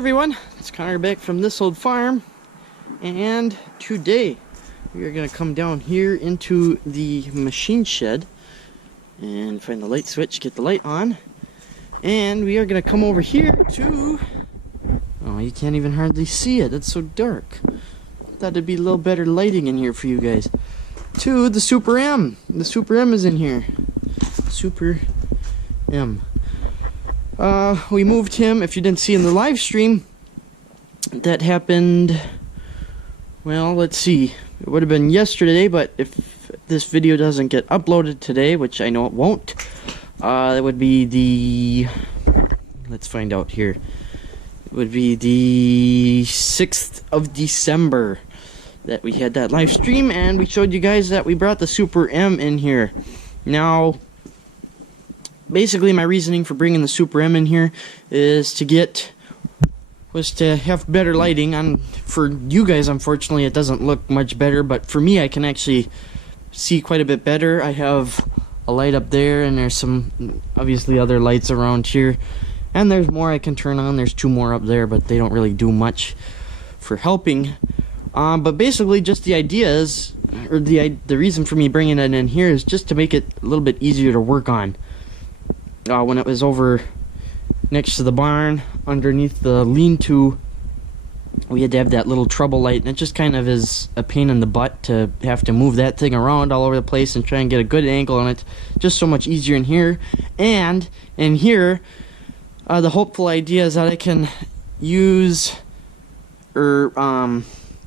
everyone, it's Connor back from this old farm, and today we are going to come down here into the machine shed and find the light switch, get the light on, and we are going to come over here to, oh, you can't even hardly see it, it's so dark. Thought it'd be a little better lighting in here for you guys. To the Super M. The Super M is in here. Super M. We moved him, if you didn't see in the live stream, that happened, well, let's see, it would have been yesterday, but if this video doesn't get uploaded today, which I know it won't, it would be the, let's find out here, it would be the 6th of December that we had that live stream, and we showed you guys that we brought the Super M in here. Now, basically my reasoning for bringing the Super M in here is to have better lighting. And for you guys, unfortunately, it doesn't look much better, but for me, I can actually see quite a bit better. I have a light up there, and there's some obviously other lights around here, and there's more I can turn on. There's two more up there, but they don't really do much for helping. But basically, just the idea is, or the reason for me bringing it in here is just to make it a little bit easier to work on. When it was over next to the barn, underneath the lean-to, we had to have that little trouble light, and it just kind of is a pain in the butt to have to move that thing around all over the place and try and get a good angle on it. Just so much easier in here. And in here, the hopeful idea is that I can use,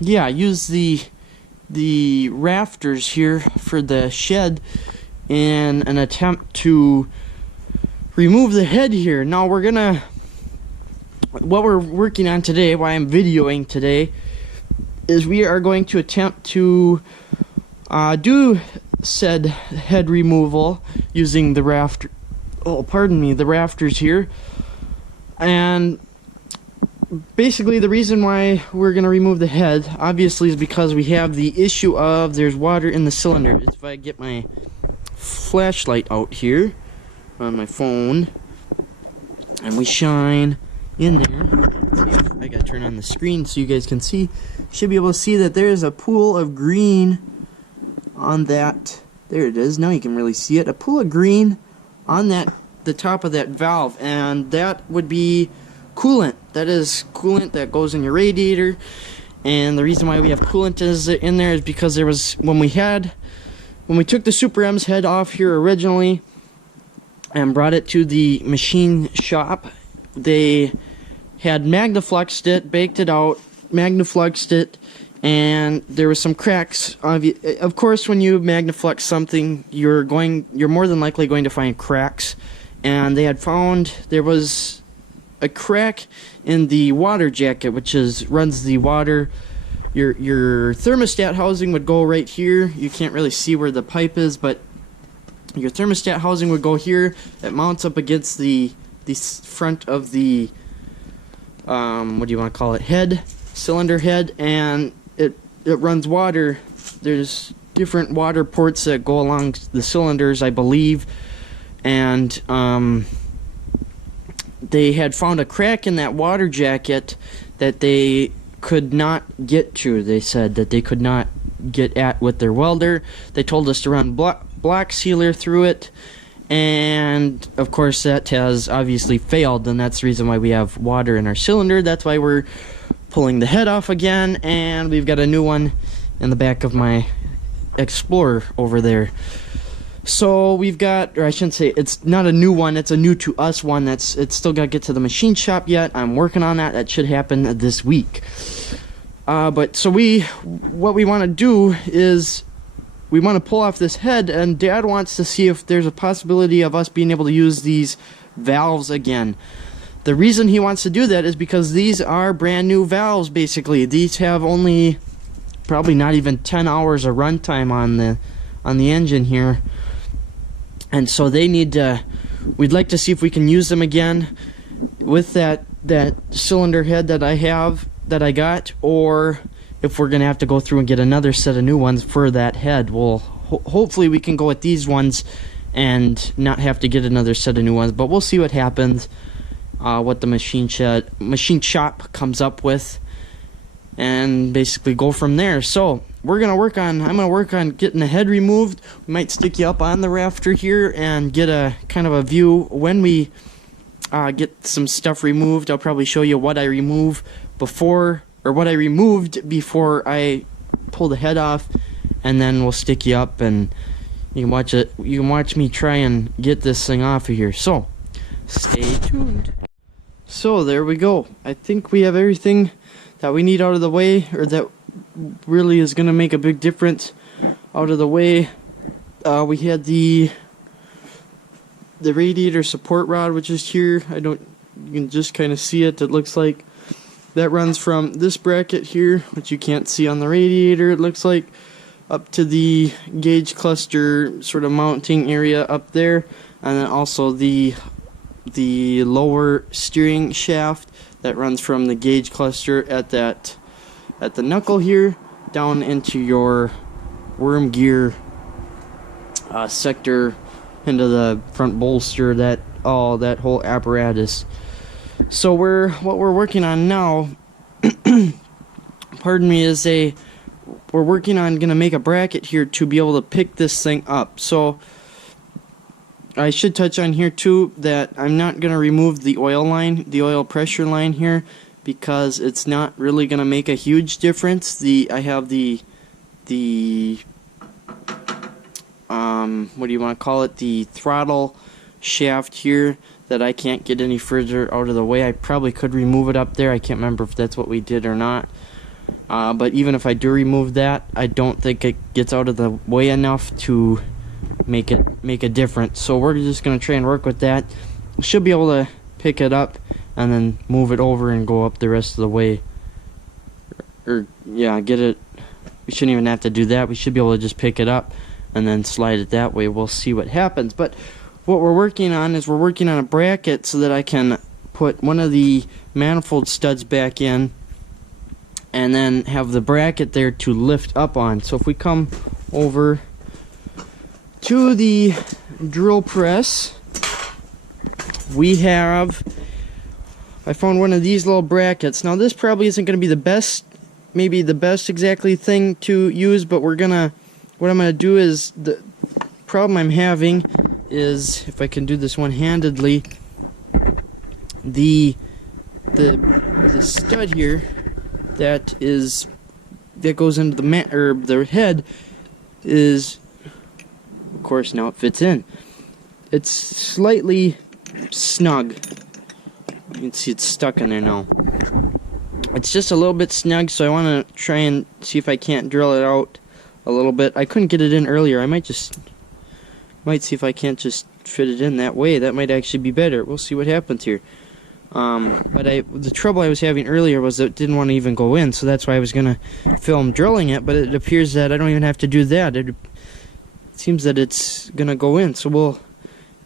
use the rafters here for the shed in an attempt to remove the head here. Now what we're working on today, why I'm videoing today, is we are going to attempt to do said head removal using the the rafters here. And basically the reason why we're going to remove the head, obviously, is because we have the issue of there's water in the cylinder. If I get my flashlight out here on my phone and we shine in there, I gotta turn on the screen so you guys can see, should be able to see that there's a pool of green on that. There it is. Now you can really see it. A pool of green on the top of that valve, and that would be coolant. That is coolant that goes in your radiator. And the reason why we have coolant in there is because there was, when we took the Super M's head off here originally and brought it to the machine shop, they had magnafluxed it, baked it out, magnafluxed it, and there was some cracks. Of course, when you magnaflux something, you're more than likely going to find cracks, and they had found there was a crack in the water jacket, which runs the water. Your thermostat housing would go right here. You can't really see where the pipe is, but your thermostat housing would go here. It mounts up against the front of the what do you want to call it, head, cylinder head, and it runs water. There's different water ports that go along the cylinders, I believe, and they had found a crack in that water jacket that they could not get to. They said that they could not get at with their welder. They told us to run black sealer through it, and of course that has obviously failed, and that's the reason why we have water in our cylinder. That's why we're pulling the head off again, and we've got a new one in the back of my Explorer over there. So we've got, or I shouldn't say, it's not a new one, it's a new to us one. It's still got to get to the machine shop yet. I'm working on that. That should happen this week. But so what we want to do is we want to pull off this head, and Dad wants to see if there's a possibility of us being able to use these valves again. The reason he wants to do that is because these are brand new valves, basically. These have only probably not even 10 hours of runtime on the engine here. And so they need to, we'd like to see if we can use them again with that cylinder head that I got, or if we're going to have to go through and get another set of new ones for that head. Well, hopefully we can go with these ones and not have to get another set of new ones, but we'll see what happens. what the machine shop comes up with, and basically go from there. So I'm gonna work on getting the head removed. We might stick you up on the rafter here and get a kind of a view when we get some stuff removed. I'll probably show you what I remove before, or what I removed before I pull the head off, and then we'll stick you up and you can watch it. You can watch me try and get this thing off of here. So stay tuned. So there we go. I think we have everything that we need out of the way, or that really is going to make a big difference out of the way. We had the radiator support rod, which is here. You can just kind of see it. It looks like that runs from this bracket here, which you can't see on the radiator, it looks like, up to the gauge cluster sort of mounting area up there, and then also the lower steering shaft that runs from the gauge cluster at the knuckle here down into your worm gear sector, into the front bolster, that whole apparatus. So what we're working on now pardon me, is we're working on gonna make a bracket here to be able to pick this thing up. So I should touch on here too that I'm not gonna remove the oil pressure line here, because it's not really gonna make a huge difference. I have the what do you want to call it, the throttle shaft here that I can't get any further out of the way. I probably could remove it up there. I can't remember if that's what we did or not. But even if I do remove that, I don't think it gets out of the way enough to make a difference. So we're just going to try and work with that. Should be able to pick it up and then move it over and go up the rest of the way. Or yeah, get it. We shouldn't even have to do that. We should be able to just pick it up and then slide it that way. We'll see what happens. But what we're working on is we're working on a bracket so that I can put one of the manifold studs back in and then have the bracket there to lift up on. So if we come over to the drill press, I found one of these little brackets. Now this probably isn't going to be the best, maybe the best exactly thing to use, but what I'm gonna do is, the problem I'm having is, if I can do this one-handedly, the stud here that goes into the head is, of course now it fits in. It's slightly snug. You can see it's stuck in there now. It's just a little bit snug, so I want to try and see if I can't drill it out a little bit. I couldn't get it in earlier. I might see if I can't just fit it in that way. That might actually be better. We'll see what happens here. But the trouble I was having earlier was that it didn't want to even go in, so that's why I was going to film drilling it, but it appears that I don't even have to do that. It seems that it's going to go in, so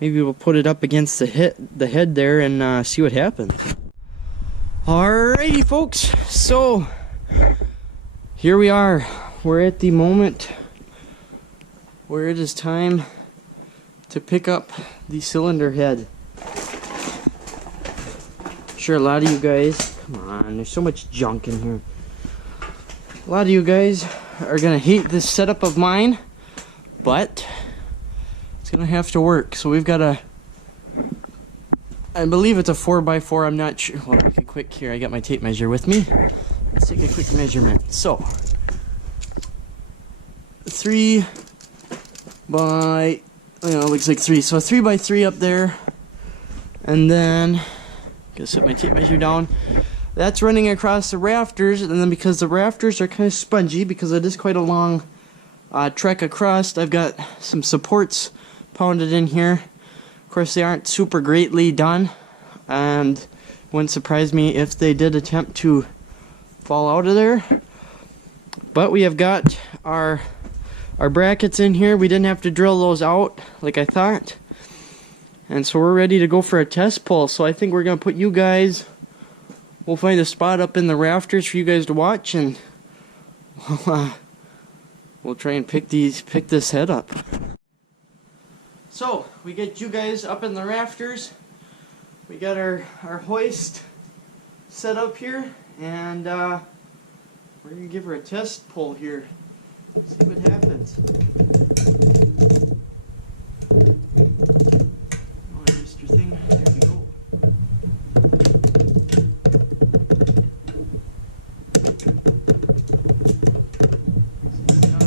maybe we'll put it up against the head there and see what happens. Alrighty folks, so here we are. We're at the moment where it is time to pick up the cylinder head. Sure, a lot of you guys, come on, there's so much junk in here. A lot of you guys are gonna hate this setup of mine, but it's gonna have to work. So we've got I believe it's a 4x4, I'm not sure. Well, make it quick here, I got my tape measure with me. Let's take a quick measurement. So 3 by, looks like 3. So a 3x3 up there, and then gonna set my tape measure down. That's running across the rafters, and then because the rafters are kind of spongy, because it is quite a long trek across, I've got some supports pounded in here. Of course, they aren't super greatly done, and wouldn't surprise me if they did attempt to fall out of there. But we have got our brackets in here. We didn't have to drill those out like I thought, and so we're ready to go for a test pull. So I think we're gonna put you guys, we'll find a spot up in the rafters for you guys to watch, and we'll try and pick this head up. So we get you guys up in the rafters. We got our hoist set up here, and we're gonna give her a test pull here. See what happens. Oh, I missed your thing. There we go. It's not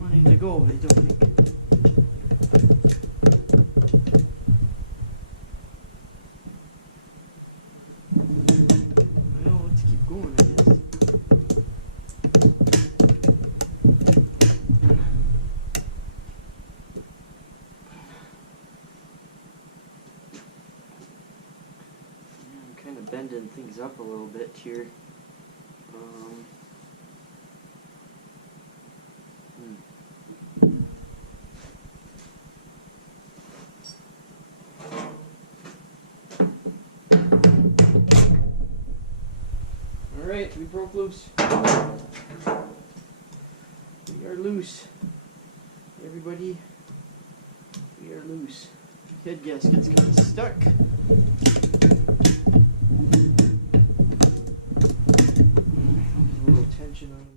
wanting to go, I don't think. Well, let's keep going, I guess. Kind of bending things up a little bit here. Alright, we broke loose. We are loose. Everybody, we are loose. Head gasket's kind of stuck. A little tension on them.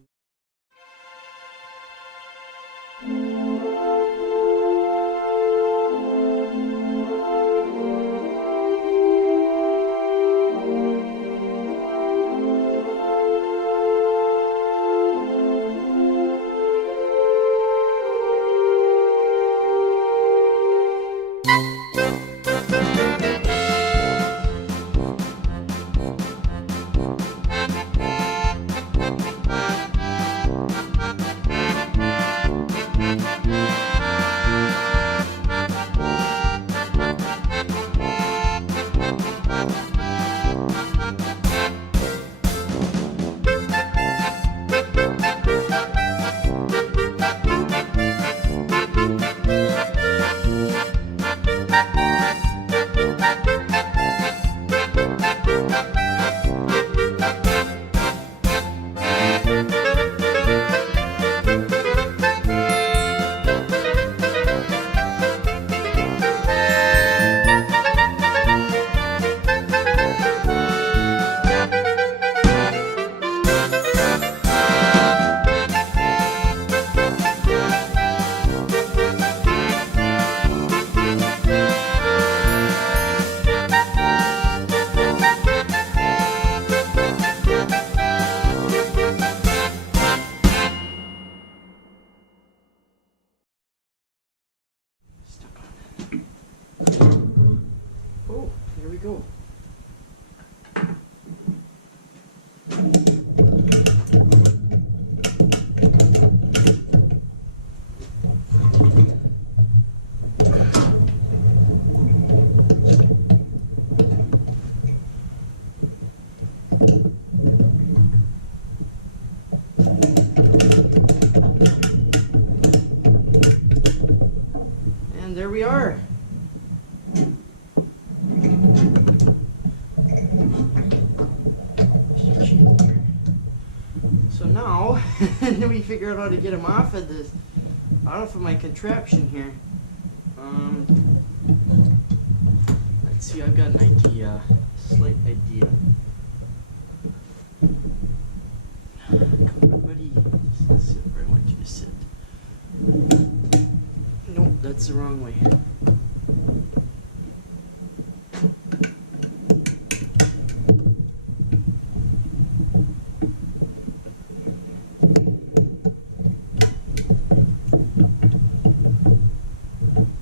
Oh, here we go. And there we are. So now we figure out how to get him off of this, off of my contraption here. Let's see, I've got an idea, slight idea. Come on, buddy, just sit where I want you to sit. Nope, that's the wrong way.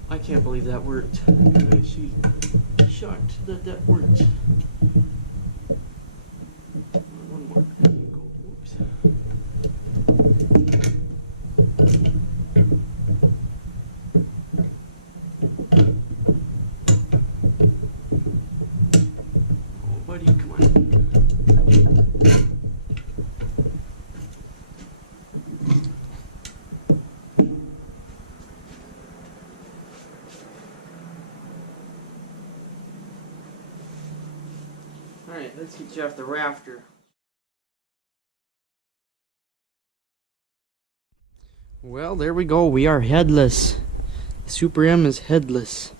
I can't believe that worked. I'm actually shocked that that worked. One more. There you go. Whoops. Oh, buddy, come on. Alright, let's get you off the rafter. Well, there we go. We are headless. The Super M is headless.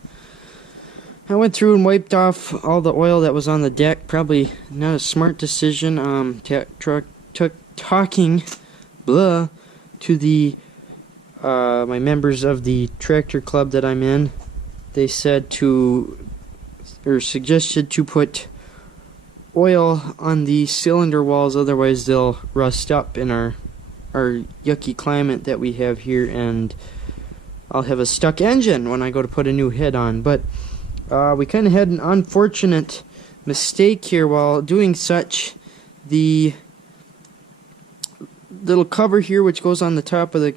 I went through and wiped off all the oil that was on the deck. Probably not a smart decision. Talking blah to the my members of the tractor club that I'm in. They said suggested to put oil on the cylinder walls, otherwise they'll rust up in our yucky climate that we have here, and I'll have a stuck engine when I go to put a new head on. But we kind of had an unfortunate mistake here while doing such. The little cover here, which goes on the top of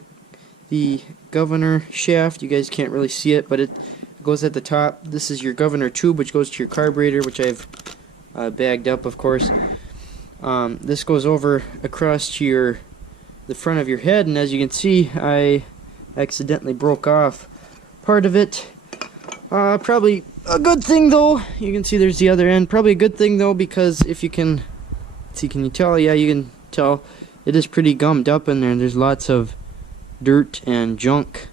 the governor shaft, you guys can't really see it, but it goes at the top. This is your governor tube, which goes to your carburetor, which I've bagged up, of course. This goes over across to the front of your head, and as you can see, I accidentally broke off part of it. Probably a good thing though. You can see there's the other end. Probably a good thing though, because if you can see, can you tell? Yeah, you can tell. It is pretty gummed up in there. There's lots of dirt and junk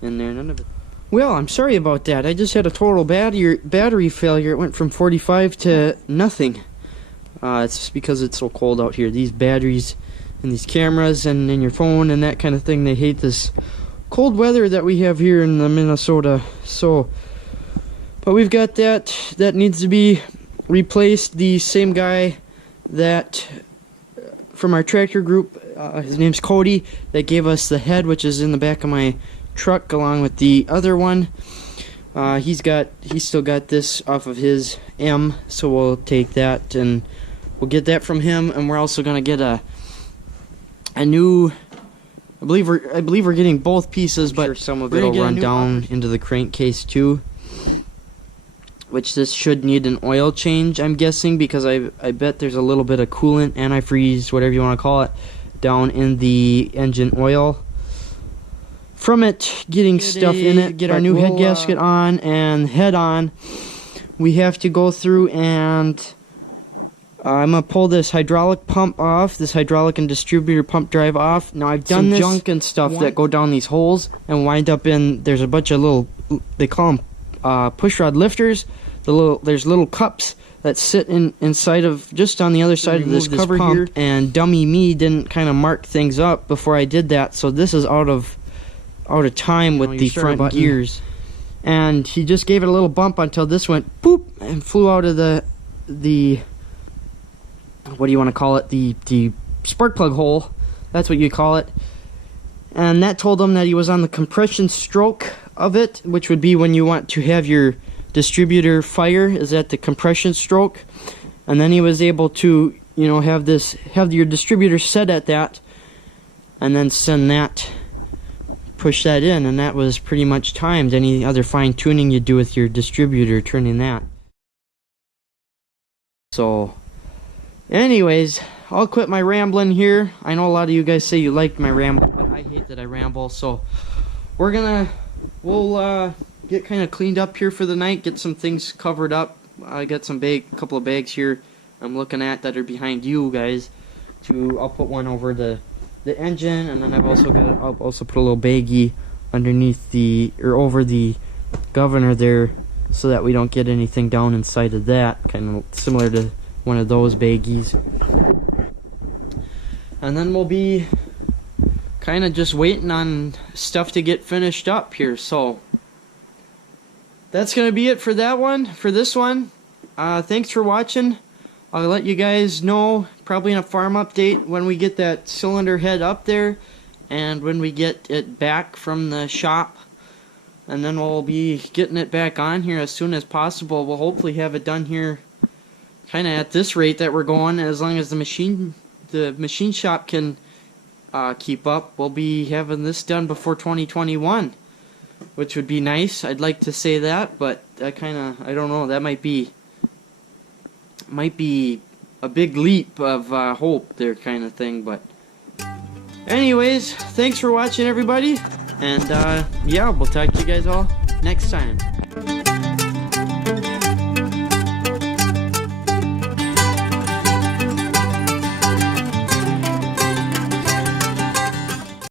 in there. None of it. Well, I'm sorry about that. I just had a total battery failure. It went from 45 to nothing. It's because it's so cold out here. These batteries and these cameras and in your phone and that kind of thing, they hate this cold weather that we have here in Minnesota. So, but we've got that needs to be replaced. The same guy that from our tractor group, his name's Cody, that gave us the head, which is in the back of my truck along with the other one. He's still got this off of his M, so we'll take that and we'll get that from him. And we're also gonna get a new, I believe we're getting both pieces, but sure some of it'll run down into the crankcase too, which this should need an oil change, I'm guessing, because I bet there's a little bit of coolant, antifreeze, whatever you want to call it, down in the engine oil from it getting stuff in it. Get our new head gasket on and head on. We have to go through and I'm gonna pull this hydraulic pump off, this hydraulic and distributor pump drive off. Now I've done some junk and stuff that go down these holes and wind up in, there's a bunch of little, they call them push rod lifters. There's little cups that sit inside of, just on the other side of this cover here, and dummy me didn't kind of mark things up before I did that, so this is out of time with the front gears. And he just gave it a little bump until this went boop and flew out of the what do you want to call it, the spark plug hole, that's what you call it. And that told him that he was on the compression stroke of it, which would be when you want to have your distributor fire, is at the compression stroke. And then he was able to, you know, have your distributor set at that, and then push that in, and that was pretty much timed. Any other fine tuning you do with your distributor, turning that. So anyways, I'll quit my rambling here. I know a lot of you guys say you liked my ramble, but I hate that I ramble. So we'll get kind of cleaned up here for the night, get some things covered up. I got a couple of bags here I'm looking at that are behind you guys. I'll put one over the engine, and then I'll also put a little baggie underneath over the governor there, so that we don't get anything down inside of that, kind of similar to one of those baggies. And then we'll be kind of just waiting on stuff to get finished up here. So that's gonna be it for this one. Thanks for watching. I'll let you guys know probably in a farm update when we get that cylinder head up there and when we get it back from the shop, and then we'll be getting it back on here as soon as possible. We'll hopefully have it done here kind of at this rate that we're going, as long as the machine shop can keep up. We'll be having this done before 2021, which would be nice. I'd like to say that, but I don't know, that might be a big leap of hope there, kind of thing. But anyways, thanks for watching, everybody, and yeah, we'll talk to you guys all next time.